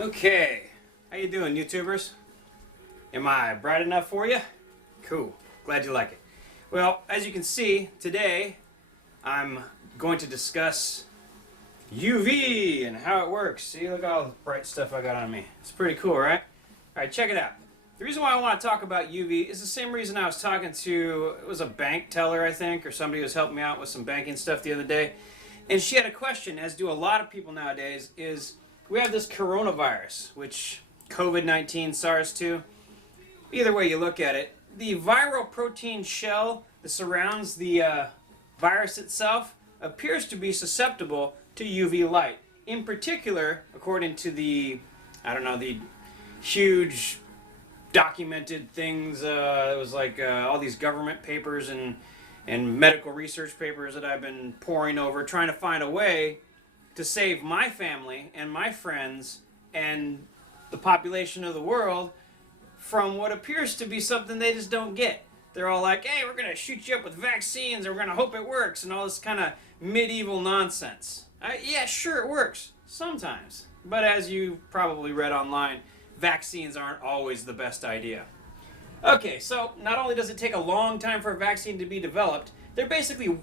Okay, how you doing, YouTubers? Am I bright enough for you? Cool, glad you like it. Well, as you can see, today I'm going to discuss UV and how it works. See, look at all the bright stuff I got on me. It's pretty cool, right? Alright, check it out. The reason why I want to talk about UV is the same reason I was talking to, it was a bank teller, I think, or somebody who was helping me out with some banking stuff the other day. And she had a question, as do a lot of people nowadays, is we have this coronavirus, which COVID-19, SARS-2, either way you look at it, the viral protein shell that surrounds the virus itself appears to be susceptible to UV light. In particular, according to the, the huge documented things, it was like all these government papers and medical research papers that I've been poring over, trying to find a way to save my family and my friends and the population of the world from what appears to be something they just don't get. They're all like, hey, we're going to shoot you up with vaccines and we're going to hope it works and all this kind of medieval nonsense. Yeah, sure, it works. Sometimes. But as you probably read online, vaccines aren't always the best idea. Okay, so not only does it take a long time for a vaccine to be developed, they're basically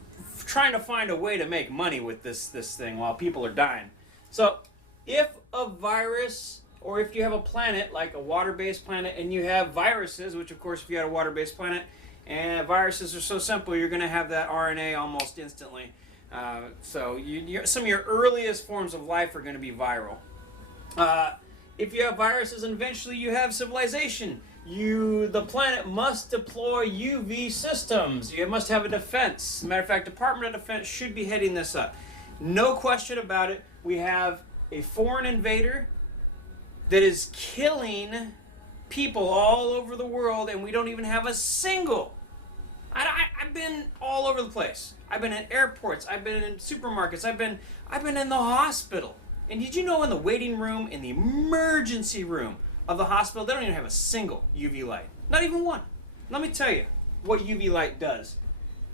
trying to find a way to make money with this thing while people are dying. So if a virus, or if you have a planet like a water-based planet and you have viruses, which of course if you had a water-based planet, and viruses are so simple, you're going to have that RNA almost instantly. So some of your earliest forms of life are going to be viral. If you have viruses and eventually you have civilization, the planet must deploy UV systems. You must have a defense. Matter of fact, Department of Defense should be heading this up. No question about it. We have a foreign invader that is killing people all over the world, and we don't even have a single. I've been all over the place. I've been in airports. I've been in supermarkets. I've been in the hospital. And did you know in the waiting room, in the emergency room of the hospital, they don't even have a single UV light. Not even one. Let me tell you what UV light does.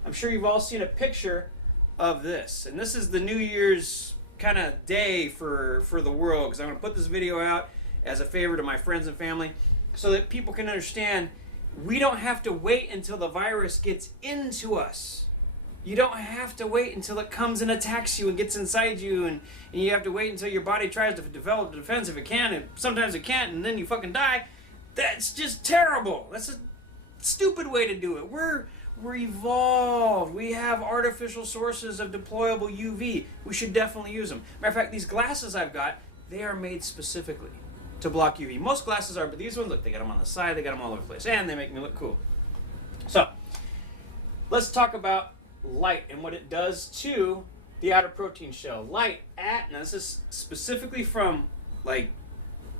I'm sure you've all seen a picture of this. And this is the New Year's kind of day for the world, because I'm going to put this video out as a favor to my friends and family so that people can understand we don't have to wait until the virus gets into us. You don't have to wait until it comes and attacks you and gets inside you, and you have to wait until your body tries to develop a defense if it can, and sometimes it can't, and then you fucking die. That's just terrible. That's a stupid way to do it. We're evolved. We have artificial sources of deployable UV. We should definitely use them. Matter of fact, these glasses I've got, they are made specifically to block UV. Most glasses are, but these ones, look, they got them on the side, they got them all over the place, and they make me look cool. So, let's talk about light and what it does to the outer protein shell. Light now this is specifically from like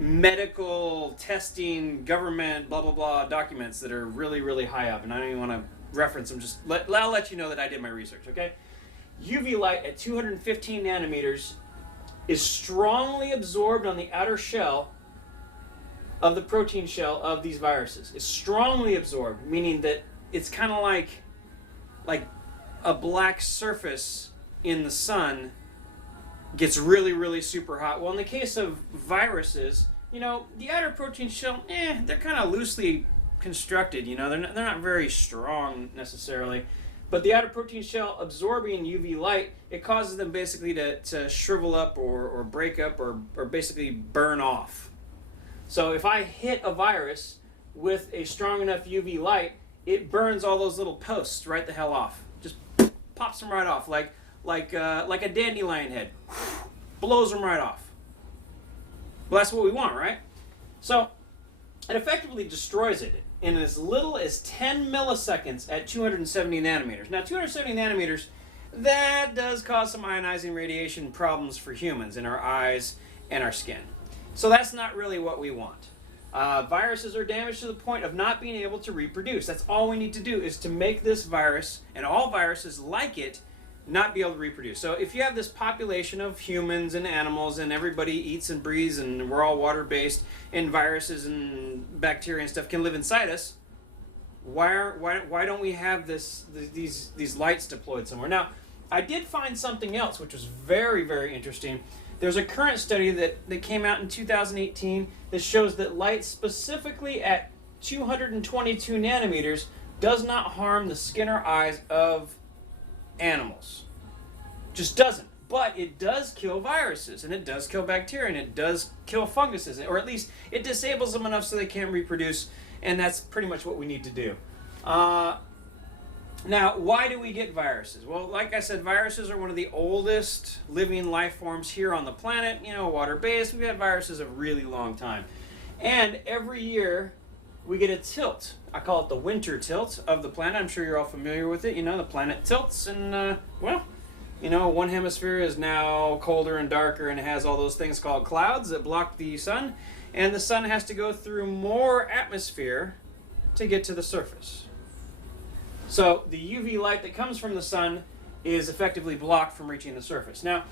medical testing, government, blah blah blah documents that are really, really high up, and I don't even want to reference them, I'll let you know that I did my research, okay? UV light at 215 nanometers is strongly absorbed on the outer shell of the protein shell of these viruses. It's strongly absorbed, meaning that it's kind of like a black surface in the sun gets really, really super hot. Well, in the case of viruses, the outer protein shell, they're kind of loosely constructed, they're not very strong necessarily. But the outer protein shell absorbing UV light, it causes them basically to shrivel up or break up or basically burn off. So if I hit a virus with a strong enough UV light, it burns all those little posts right the hell off. Just pops them right off like a dandelion head. Blows them right off. Well, that's what we want, right? So it effectively destroys it in as little as 10 milliseconds at 270 nanometers. Now, 270 nanometers, that does cause some ionizing radiation problems for humans in our eyes and our skin. So that's not really what we want. Viruses are damaged to the point of not being able to reproduce. That's all we need to do, is to make this virus, and all viruses like it, not be able to reproduce. So if you have this population of humans and animals and everybody eats and breathes and we're all water-based and viruses and bacteria and stuff can live inside us, why don't we have these lights deployed somewhere? Now, I did find something else which was very, very interesting There's a current study that came out in 2018 that shows that light specifically at 222 nanometers does not harm the skin or eyes of animals. Just doesn't. But it does kill viruses, and it does kill bacteria, and it does kill funguses, or at least it disables them enough so they can't reproduce, and that's pretty much what we need to do. Now, why do we get viruses? Well, like I said, viruses are one of the oldest living life forms here on the planet. You know, water-based. We've had viruses a really long time. And every year, we get a tilt. I call it the winter tilt of the planet. I'm sure you're all familiar with it. You know, the planet tilts, and, well, you know, one hemisphere is now colder and darker, and it has all those things called clouds that block the sun. And the sun has to go through more atmosphere to get to the surface. So the UV light that comes from the sun is effectively blocked from reaching the surface. Now,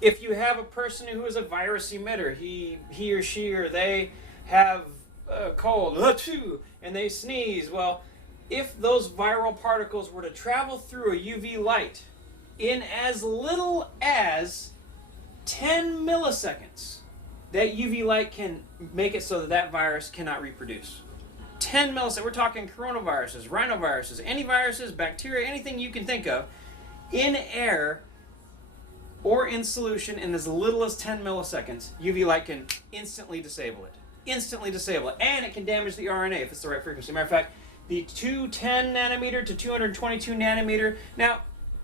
if you have a person who is a virus emitter, he or she or they have a cold, and they sneeze, well, if those viral particles were to travel through a UV light in as little as 10 milliseconds, that UV light can make it so that that virus cannot reproduce. 10 milliseconds, we're talking coronaviruses, rhinoviruses, any viruses, bacteria, anything you can think of, in air or in solution in as little as 10 milliseconds, UV light can instantly disable it. Instantly disable it. And it can damage the RNA if it's the right frequency. Matter of fact, the 210 nanometer to 222 nanometer, now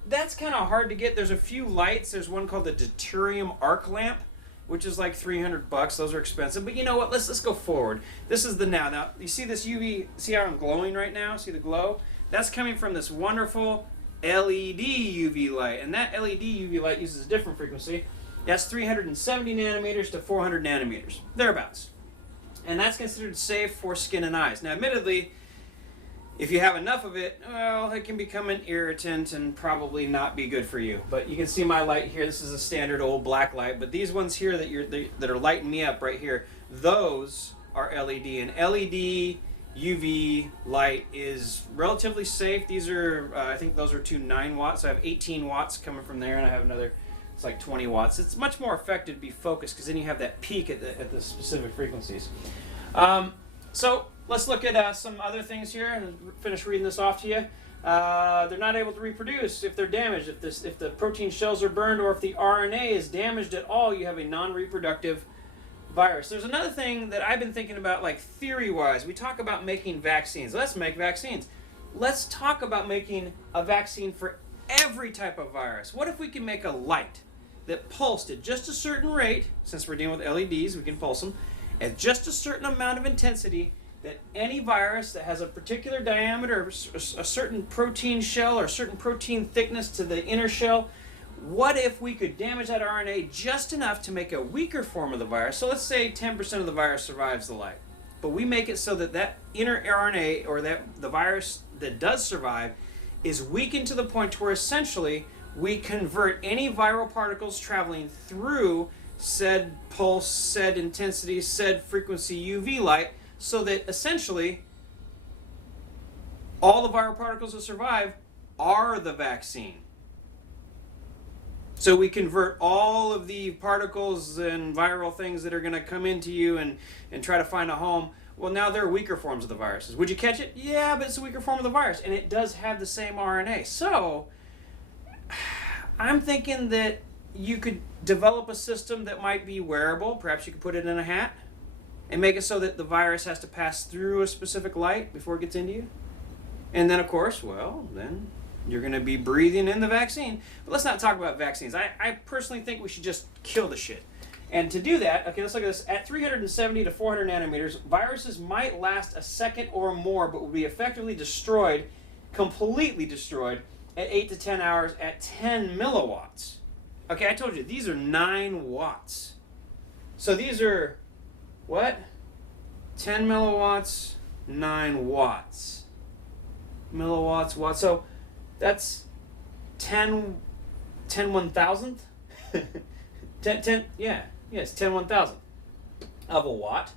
that's kind of hard to get. There's a few lights. There's one called the deuterium arc lamp, which is like $300. Those are expensive. But you know what? Let's go forward. This is the now. Now, you see this UV, see how I'm glowing right now? See the glow? That's coming from this wonderful LED UV light. And that LED UV light uses a different frequency. That's 370 nanometers to 400 nanometers. Thereabouts. And that's considered safe for skin and eyes. Now, admittedly, if you have enough of it, well, it can become an irritant and probably not be good for you. But you can see my light here. This is a standard old black light. But these ones here that are lighting me up right here, those are LED. And LED UV light is relatively safe. These are, I think those are two 9 watts. I have 18 watts coming from there, and I have another, it's like 20 watts. It's much more effective to be focused because then you have that peak at the specific frequencies. So let's look at some other things here and finish reading this off to you. They're not able to reproduce if they're damaged. If the protein shells are burned or if the RNA is damaged at all, you have a non-reproductive virus. There's another thing that I've been thinking about, like theory-wise. We talk about making vaccines. Let's make vaccines. Let's talk about making a vaccine for every type of virus. What if we can make a light that pulsed at just a certain rate, since we're dealing with LEDs, we can pulse them, at just a certain amount of intensity, that any virus that has a particular diameter, a certain protein shell or a certain protein thickness to the inner shell, what if we could damage that RNA just enough to make a weaker form of the virus? So let's say 10% of the virus survives the light. But we make it so that that inner RNA, or that the virus that does survive, is weakened to the point to where essentially we convert any viral particles traveling through said pulse, said intensity, said frequency UV light, so that essentially all the viral particles that survive are the vaccine. So we convert all of the particles and viral things that are going to come into you and try to find a home. Well, now they're weaker forms of the viruses. Would you catch it? Yeah, but it's a weaker form of the virus, and it does have the same RNA. So I'm thinking that you could develop a system that might be wearable. Perhaps you could put it in a hat and make it so that the virus has to pass through a specific light before it gets into you. And then, of course, well, then you're going to be breathing in the vaccine. But let's not talk about vaccines. I personally think we should just kill the shit. And to do that, okay, let's look at this. At 370 to 400 nanometers, viruses might last a second or more, but will be effectively destroyed, completely destroyed, at 8 to 10 hours at 10 milliwatts. Okay, I told you, these are 9 watts. So these are, what? 10 milliwatts, 9 watts. Milliwatts, watts. So that's 10 1,000th? 10, yeah, yes, 10 1,000th of a watt.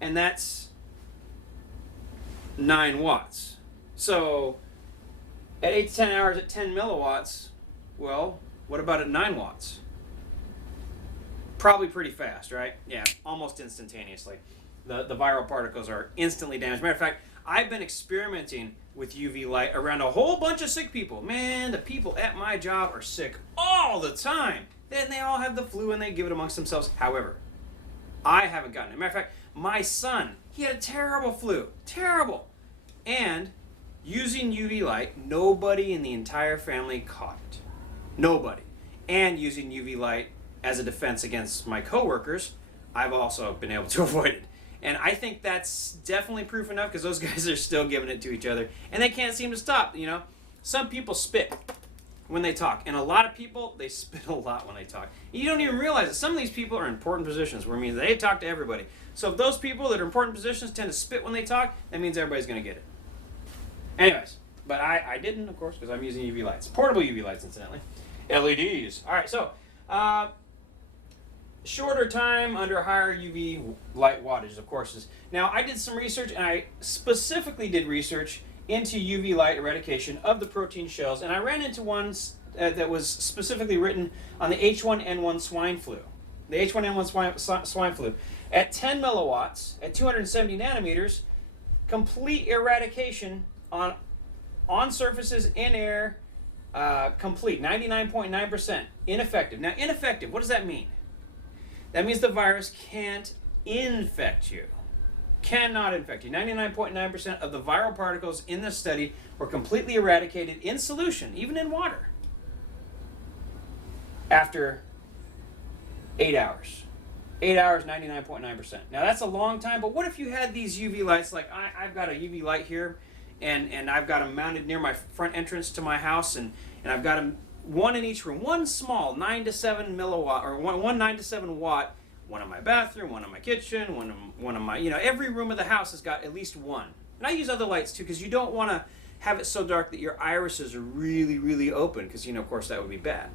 And that's 9 watts. So at 8 to 10 hours at 10 milliwatts, well, what about at 9 watts? Probably pretty fast, right? Yeah, almost instantaneously. The viral particles are instantly damaged. Matter of fact, I've been experimenting with UV light around a whole bunch of sick people. Man, the people at my job are sick all the time. Then they all have the flu and they give it amongst themselves. However, I haven't gotten it. Matter of fact, my son, he had a terrible flu. Terrible. And using UV light, nobody in the entire family caught it. Nobody. And using UV light as a defense against my coworkers, I've also been able to avoid it. And I think that's definitely proof enough, because those guys are still giving it to each other and they can't seem to stop. You know, some people spit when they talk, and a lot of people, they spit a lot when they talk. You don't even realize that some of these people are in important positions, where it means they talk to everybody. So if those people that are in important positions tend to spit when they talk, that means everybody's going to get it. Anyways, but I didn't, of course, because I'm using UV lights. Portable UV lights, incidentally. LEDs. All right, so shorter time under higher UV light wattage, of course. Now, I did some research, and I specifically did research into UV light eradication of the protein shells, and I ran into one that was specifically written on the H1N1 swine flu. The H1N1 swine flu. At 10 milliwatts, at 270 nanometers, complete eradication on surfaces, in air, complete, 99.9%, ineffective. Now, ineffective, what does that mean? That means the virus can't infect you. Cannot infect you. 99.9% of the viral particles in this study were completely eradicated in solution, even in water, after 8 hours. 8 hours, 99.9%. Now, that's a long time, but what if you had these UV lights, like I've got a UV light here, and I've got them mounted near my front entrance to my house, and I've got them one in each room, one small 9 to 7 milliwatt, or one 9 to 7 watt, one in my bathroom, one in my kitchen, one in my, every room of the house has got at least one. And I use other lights too, because you don't want to have it so dark that your irises are really, really open, because, of course, that would be bad.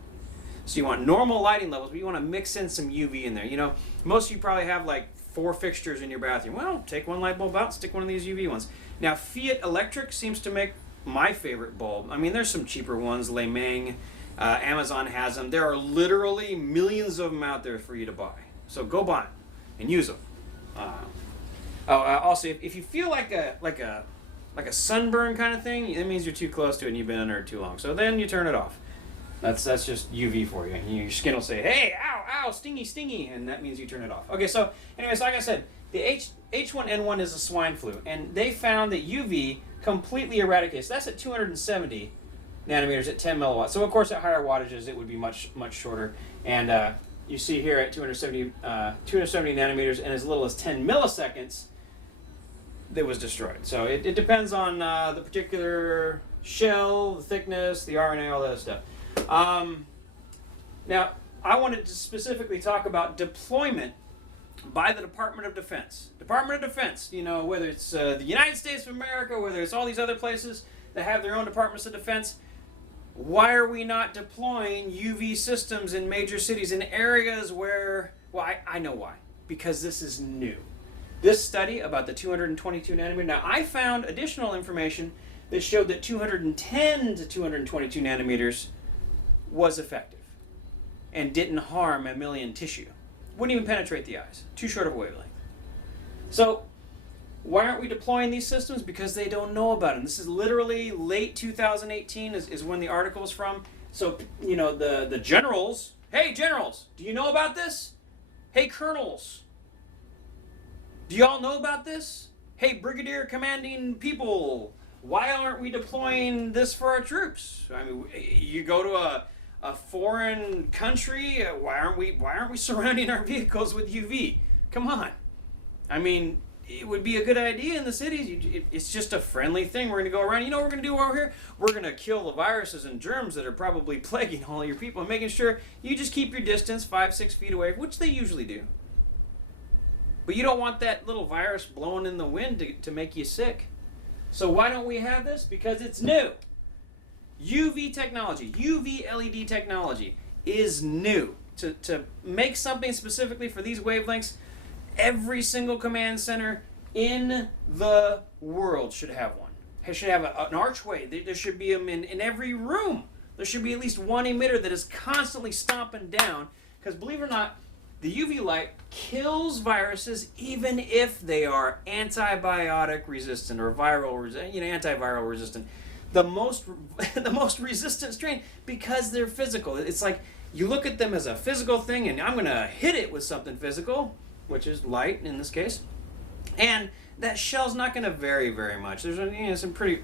So you want normal lighting levels, but you want to mix in some UV in there. Most of you probably have like 4 fixtures in your bathroom. Well, take one light bulb out, stick one of these UV ones. Now, Fiat Electric seems to make my favorite bulb. I mean, there's some cheaper ones, Le Meng, Amazon has them. There are literally millions of them out there for you to buy. So go buy them and use them. Also, if you feel like a sunburn kind of thing, that means you're too close to it and you've been under it too long. So then you turn it off. That's just UV for you. And your skin will say, hey, ow, ow, stingy, stingy, and that means you turn it off. Okay, so anyways, like I said, the H1N1 is a swine flu, and they found that UV completely eradicates. That's at 270 nanometers at 10 milliwatts. So of course at higher wattages it would be much shorter. And you see here at 270 nanometers and as little as 10 milliseconds, it was destroyed. So it depends on the particular shell, the thickness, the RNA, all that other stuff. Now, I wanted to specifically talk about deployment by the Department of Defense. Department of Defense, whether it's the United States of America, whether it's all these other places that have their own departments of defense. Why are we not deploying UV systems in major cities, in areas where, well, I know why. Because this is new. This study about the 222 nanometer, now I found additional information that showed that 210 to 222 nanometers was effective and didn't harm mammalian tissue. Wouldn't even penetrate the eyes. Too short of a wavelength. So, why aren't we deploying these systems? Because they don't know about them. This is literally late 2018 is when the article is from. So, the generals, hey generals, do you know about this? Hey colonels, do y'all know about this? Hey brigadier commanding people, why aren't we deploying this for our troops? I mean, you go to a foreign country, why aren't we surrounding our vehicles with UV? Come on. I mean, it would be a good idea in the cities. It's just a friendly thing. We're going to go around. You know what we're going to do over here? We're going to kill the viruses and germs that are probably plaguing all your people and making sure you just keep your distance 5-6 feet away, which they usually do. But you don't want that little virus blowing in the wind to make you sick. So why don't we have this? Because it's new. UV technology, UV LED technology is new. To make something specifically for these wavelengths, every single command center in the world should have one. It should have an archway. There should be them in every room. There should be at least one emitter that is constantly stomping down. Because believe it or not, The UV light kills viruses even if they are antibiotic resistant or antiviral resistant. The most resistant strain, because they're physical. It's like you look at them as a physical thing, and I'm going to hit it with something physical, which is light in this case, and that shell's not going to vary very much. There's some pretty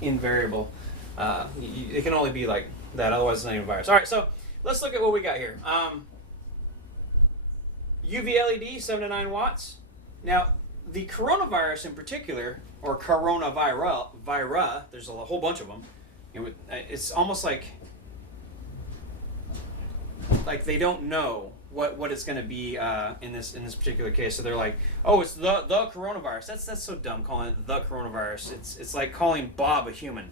invariable. It can only be like that, otherwise it's not even a virus. All right, so let's look at what we got here. UV LED, 7 to 9 watts. Now, the coronavirus in particular, or coronavirus, there's a whole bunch of them. It's almost like they don't know what it's going to be in this particular case. So they're like, oh, it's the coronavirus. That's so dumb, calling it the coronavirus. It's like calling Bob a human.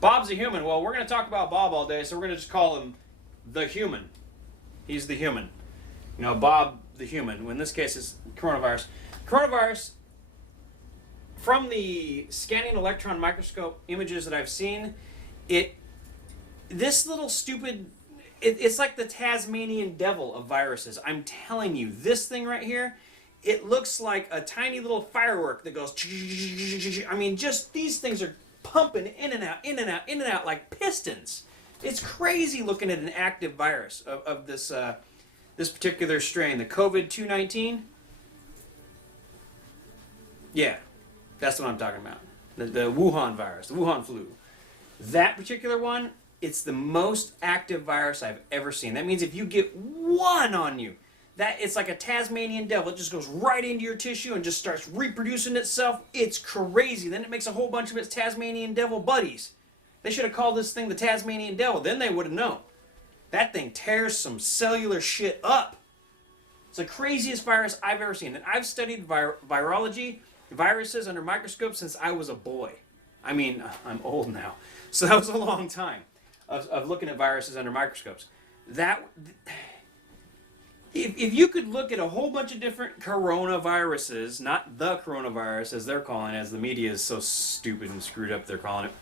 Bob's a human. Well, we're going to talk about Bob all day, so we're going to just call him the human. He's the human. Bob the human. Well, in this case, it's coronavirus. Coronavirus, from the scanning electron microscope images that I've seen, this little stupid, it's like the Tasmanian devil of viruses. I'm telling you, this thing right here, it looks like a tiny little firework that goes, I mean, just these things are pumping in and out, in and out, in and out like pistons. It's crazy looking at an active virus of this this particular strain, the COVID-219. Yeah, that's what I'm talking about. The Wuhan virus, the Wuhan flu. That particular one, it's the most active virus I've ever seen. That means if you get one on you, it's like a Tasmanian devil. It just goes right into your tissue and just starts reproducing itself. It's crazy. Then it makes a whole bunch of its Tasmanian devil buddies. They should have called this thing the Tasmanian devil. Then they would have known. That thing tears some cellular shit up. It's the craziest virus I've ever seen. And I've studied virology, viruses under microscopes since I was a boy. I mean, I'm old now. So that was a long time of looking at viruses under microscopes. If you could look at a whole bunch of different coronaviruses, not the coronavirus as they're calling it, as the media is so stupid and screwed up they're calling it.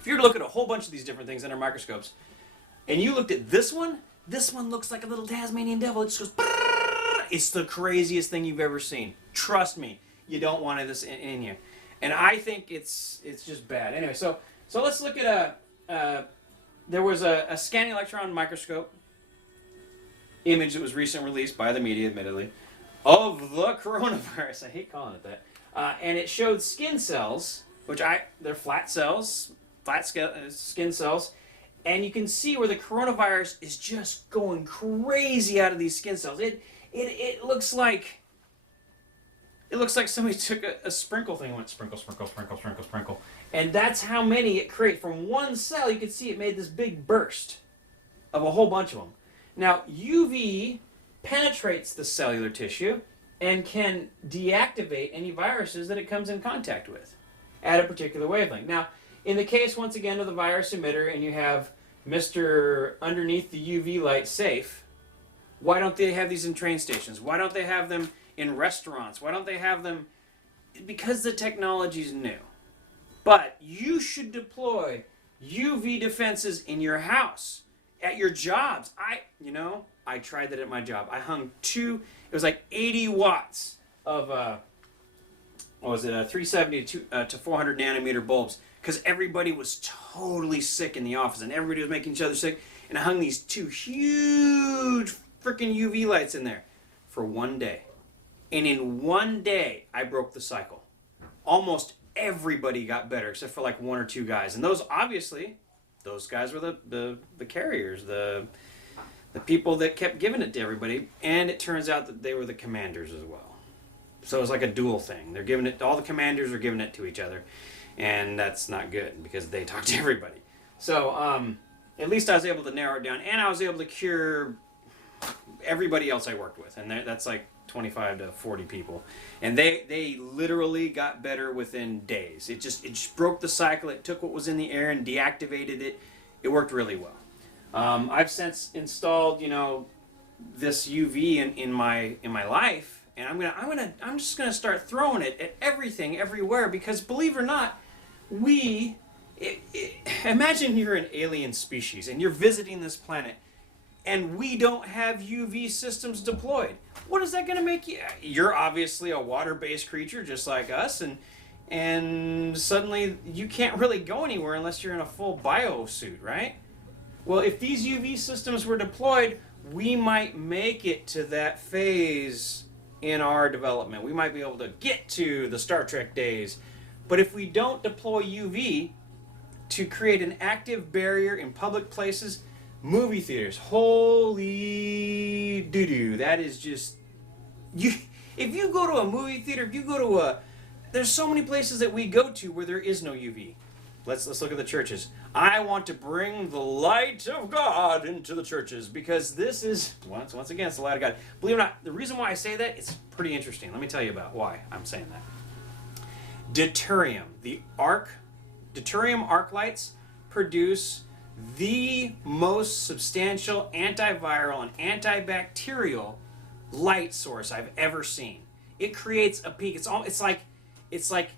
If you were to look at a whole bunch of these different things under microscopes, and you looked at this one looks like a little Tasmanian devil. It just goes, brrr. It's the craziest thing you've ever seen. Trust me, you don't want this in you. And I think it's just bad. Anyway, so let's look at there was a scanning electron microscope image that was recently released by the media, admittedly, of the coronavirus. I hate calling it that. And it showed skin cells, they're flat cells, skin cells. And you can see where the coronavirus is just going crazy out of these skin cells. It looks like somebody took a sprinkle thing and went sprinkle, sprinkle, sprinkle, sprinkle, sprinkle. And that's how many it created. From one cell, you can see it made this big burst of a whole bunch of them. Now, UV penetrates the cellular tissue and can deactivate any viruses that it comes in contact with at a particular wavelength. Now, in the case, once again, of the virus emitter, and you have Mr. Underneath the UV light safe, why don't they have these in train stations? Why don't they have them in restaurants? Why don't they have them? Because the technology's new. But you should deploy UV defenses in your house, at your jobs. I tried that at my job. I hung it was like 80 watts of, 370 to 400 nanometer bulbs, because everybody was totally sick in the office and everybody was making each other sick. And I hung these 2 huge freaking UV lights in there for one day. And in one day, I broke the cycle. Almost everybody got better except for like 1 or 2 guys. And those guys were the carriers, the people that kept giving it to everybody. And it turns out that they were the commanders as well. So it was like a dual thing. They're giving it, all the commanders are giving it to each other. And that's not good because they talk to everybody. So at least I was able to narrow it down. And I was able to cure everybody else I worked with. And that's like 25 to 40 people. And they literally got better within days. It just broke the cycle. It took what was in the air and deactivated it. It worked really well. I've since installed, this UV in my life, and I'm just gonna start throwing it at everything, everywhere, because believe it or not, imagine you're an alien species and you're visiting this planet, and we don't have UV systems deployed. What is that going to make you? You're obviously a water-based creature just like us, and suddenly you can't really go anywhere unless you're in a full bio suit, right? Well, if these UV systems were deployed, we might make it to that phase in our development. We might be able to get to the Star Trek days. But if we don't deploy UV to create an active barrier in public places, movie theaters, holy doo-doo, that is just... If you go to a movie theater, if you go to there's so many places that we go to where there is no UV. Let's look at the churches. I want to bring the light of God into the churches because this is, once again, it's the light of God. Believe it or not, the reason why I say that, it's pretty interesting. Let me tell you about why I'm saying that. Deuterium, deuterium arc lights produce the most substantial antiviral and antibacterial light source I've ever seen. It creates a peak. It's like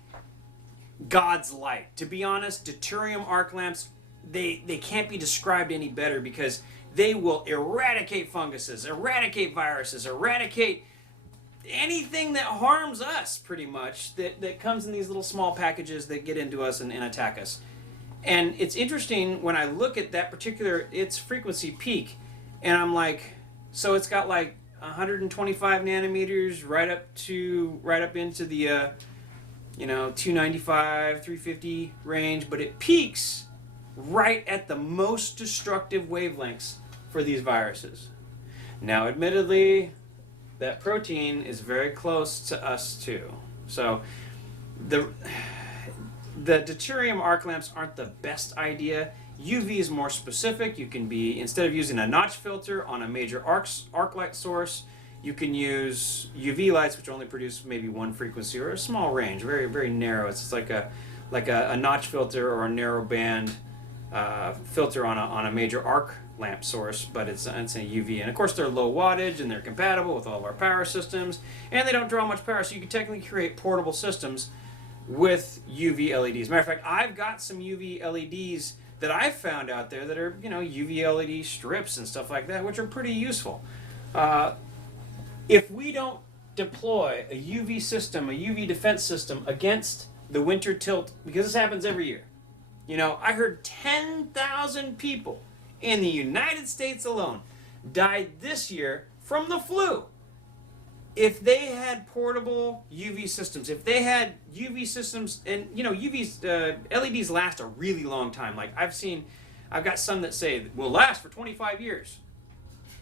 God's light. To be honest, deuterium arc lamps, they can't be described any better because they will eradicate funguses, eradicate viruses, eradicate anything that harms us, pretty much, that comes in these little small packages that get into us and attack us. And it's interesting when I look at that particular, its frequency peak, and I'm like, so it's got like 125 nanometers right up into the 295, 350 range, but it peaks right at the most destructive wavelengths for these viruses. Now, admittedly, that protein is very close to us too. So the deuterium arc lamps aren't the best idea. UV is more specific. You can be, instead of using a notch filter on a major arc light source, you can use UV lights, which only produce maybe one frequency or a small range, very, very narrow. It's like a notch filter or a narrow band filter on a major arc lamp source, but it's a UV. And of course, they're low wattage and they're compatible with all of our power systems, and they don't draw much power, so you can technically create portable systems with UV LEDs. Matter of fact, I've got some UV LEDs that I've found out there that are, UV LED strips and stuff like that, which are pretty useful. If we don't deploy a UV system, a UV defense system against the winter tilt, because this happens every year. I heard 10,000 people in the United States alone died this year from the flu. If they had portable UV systems, if they had UV systems, and LEDs last a really long time. Like I've got some that say will last for 25 years.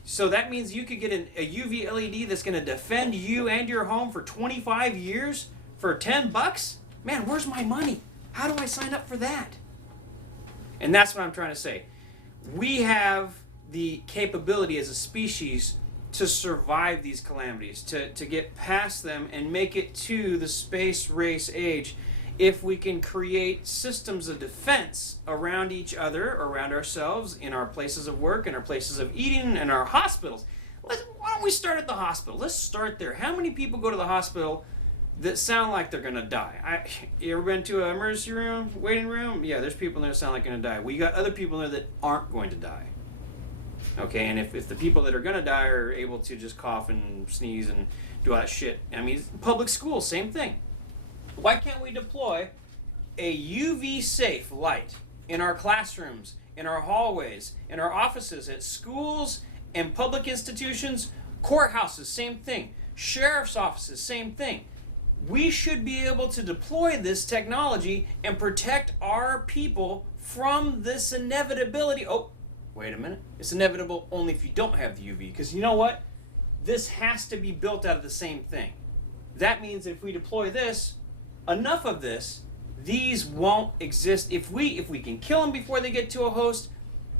So that means you could get a UV LED that's going to defend you and your home for 25 years for $10? Man, where's my money? How do I sign up for that? And that's what I'm trying to say. We have the capability as a species to survive these calamities, to get past them and make it to the space race age if we can create systems of defense around each other, around ourselves, in our places of work, in our places of eating, in our hospitals. Why don't we start at the hospital? Let's start there. How many people go to the hospital that sound like they're going to die? You ever been to an emergency room, waiting room? Yeah, there's people in there that sound like they're going to die. Well, you got other people in there that aren't going to die. Okay, and if the people that are going to die are able to just cough and sneeze and do all that shit, public schools, same thing. Why can't we deploy a UV safe light in our classrooms, in our hallways, in our offices, at schools and public institutions, courthouses, same thing, sheriff's offices, same thing. We should be able to deploy this technology and protect our people from this inevitability. Oh, wait a minute. It's inevitable only if you don't have the UV, because you know what? This has to be built out of the same thing. That means if we deploy this, enough of this, these won't exist. If we can kill them before they get to a host,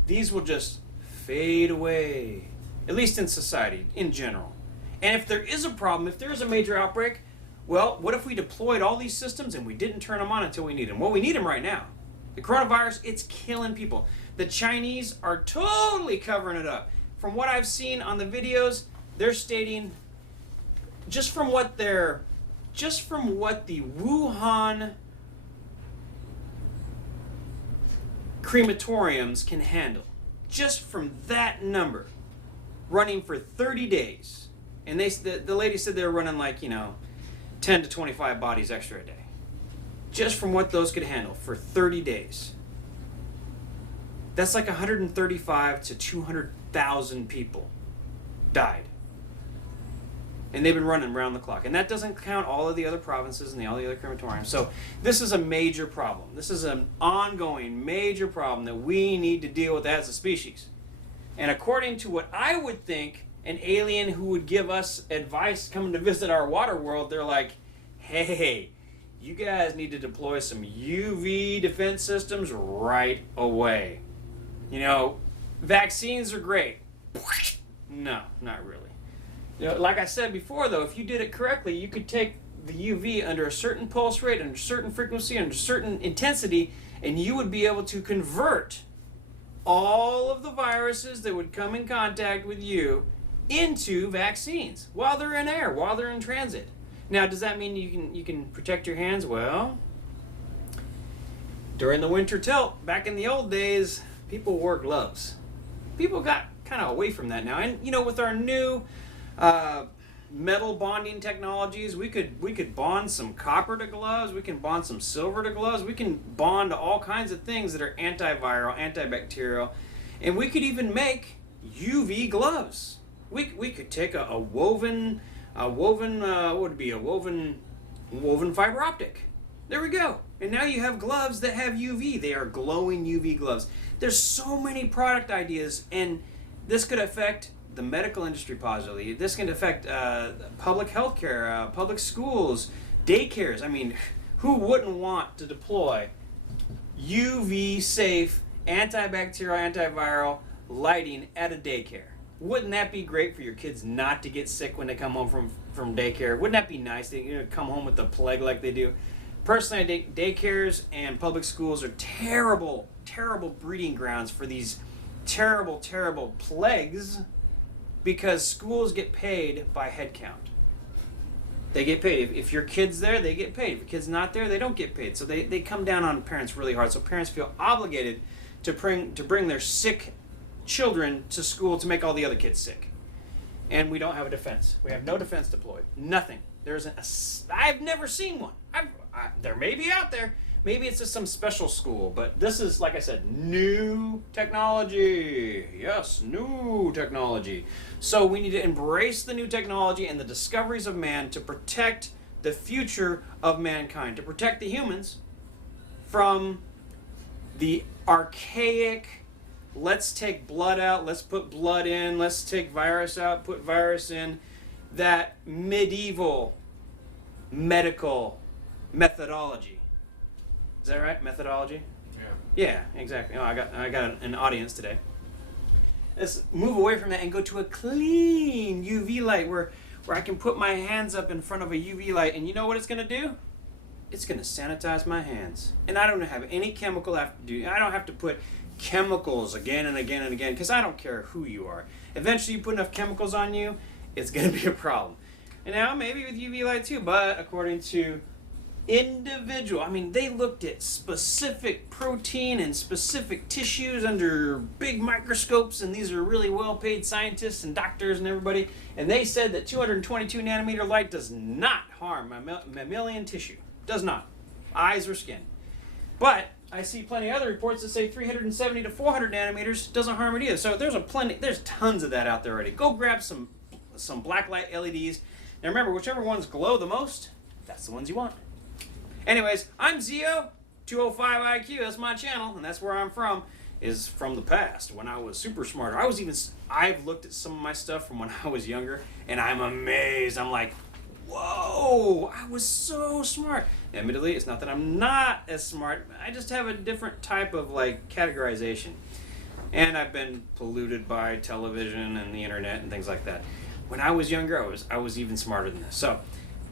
these will just fade away, at least in society in general. And if there is a problem, if there is a major outbreak, well, what if we deployed all these systems and we didn't turn them on until we need them? Well, we need them right now. The coronavirus, it's killing people. The Chinese are totally covering it up. From what I've seen on the videos, they're stating, just from what the Wuhan crematoriums can handle, just from that number, running for 30 days. And the lady said they were running like, 10 to 25 bodies extra a day. Just from what those could handle for 30 days. That's like 135 to 200,000 people died. And they've been running around the clock. And that doesn't count all of the other provinces and all the other crematoriums. So this is a major problem. This is an ongoing major problem that we need to deal with as a species. And according to what I would think, an alien who would give us advice coming to visit our water world, they're like, hey, you guys need to deploy some UV defense systems right away. Vaccines are great. No, not really. Like I said before, though, if you did it correctly, you could take the UV under a certain pulse rate, under a certain frequency, under a certain intensity, and you would be able to convert all of the viruses that would come in contact with you into vaccines while they're in air, while they're in transit. Now, does that mean you can protect your hands? Well, during the winter tilt, back in the old days, people wore gloves. People got kind of away from that now. And, with our new metal bonding technologies, we could bond some copper to gloves, we can bond some silver to gloves, we can bond all kinds of things that are antiviral, antibacterial, and we could even make UV gloves. We could take a woven fiber optic. There we go. And now you have gloves that have UV. They are glowing UV gloves. There's so many product ideas, and this could affect the medical industry positively. This can affect public health care, public schools, daycares. I mean, who wouldn't want to deploy UV safe, antibacterial, antiviral lighting at a daycare? Wouldn't that be great for your kids not to get sick when they come home from daycare? Wouldn't that be nice to come home with the plague like they do? Personally, I think daycares and public schools are terrible, terrible breeding grounds for these terrible, terrible plagues, because schools get paid by head count. They get paid. If your kid's there, they get paid. If your kid's not there, they don't get paid. So they come down on parents really hard. So parents feel obligated to bring their sick children to school to make all the other kids sick. And we don't have a defense. We have no defense deployed. Nothing. I've never seen one. There may be out there. Maybe it's just some special school, but this is, like I said, new technology. Yes, new technology. So we need to embrace the new technology and the discoveries of man to protect the future of mankind, to protect the humans from the archaic, let's take blood out, let's put blood in, let's take virus out, put virus in, that medieval medical methodology. Is that right? Methodology? Yeah, exactly. Oh, I got an audience today. Let's move away from that and go to a clean UV light where I can put my hands up in front of a UV light, and you know what it's going to do? It's going to sanitize my hands. And I don't have any chemical I have to do. I don't have to put chemicals again and again and again, because I don't care who you are. Eventually you put enough chemicals on you, it's going to be a problem. And now maybe with UV light too, but according to they looked at specific protein and specific tissues under big microscopes, and these are really well-paid scientists and doctors and everybody, and they said that 222 nanometer light does not harm mammalian tissue. Does not. Eyes or skin. But I see plenty of other reports that say 370 to 400 nanometers doesn't harm it either. So there's tons of that out there already. Go grab some black light LEDs. Now remember, whichever ones glow the most, that's the ones you want. Anyways, I'm ZIO205IQ. That's my channel, and that's where I'm from. Is from the past when I was super smart. I've looked at some of my stuff from when I was younger, and I'm amazed. I'm like, whoa, I was so smart. Admittedly, it's not that I'm not as smart. I just have a different type of categorization. And I've been polluted by television and the internet and things like that. When I was younger, I was even smarter than this. So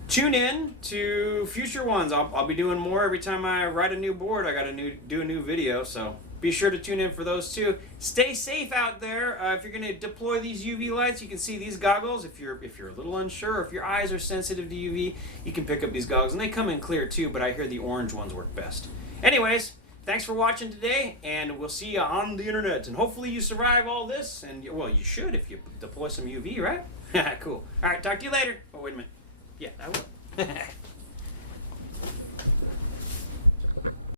tune in to future ones. I'll be doing more every time I write a new board. I got to do a new video, so be sure to tune in for those too. Stay safe out there. If you're going to deploy these UV lights, you can see these goggles. If you're a little unsure, if your eyes are sensitive to UV, you can pick up these goggles, and they come in clear too. But I hear the orange ones work best. Anyways, thanks for watching today, and we'll see you on the internet. And hopefully you survive all this, and well, you should if you deploy some UV, right? Cool. All right, talk to you later. Oh, wait a minute. Yeah, I will.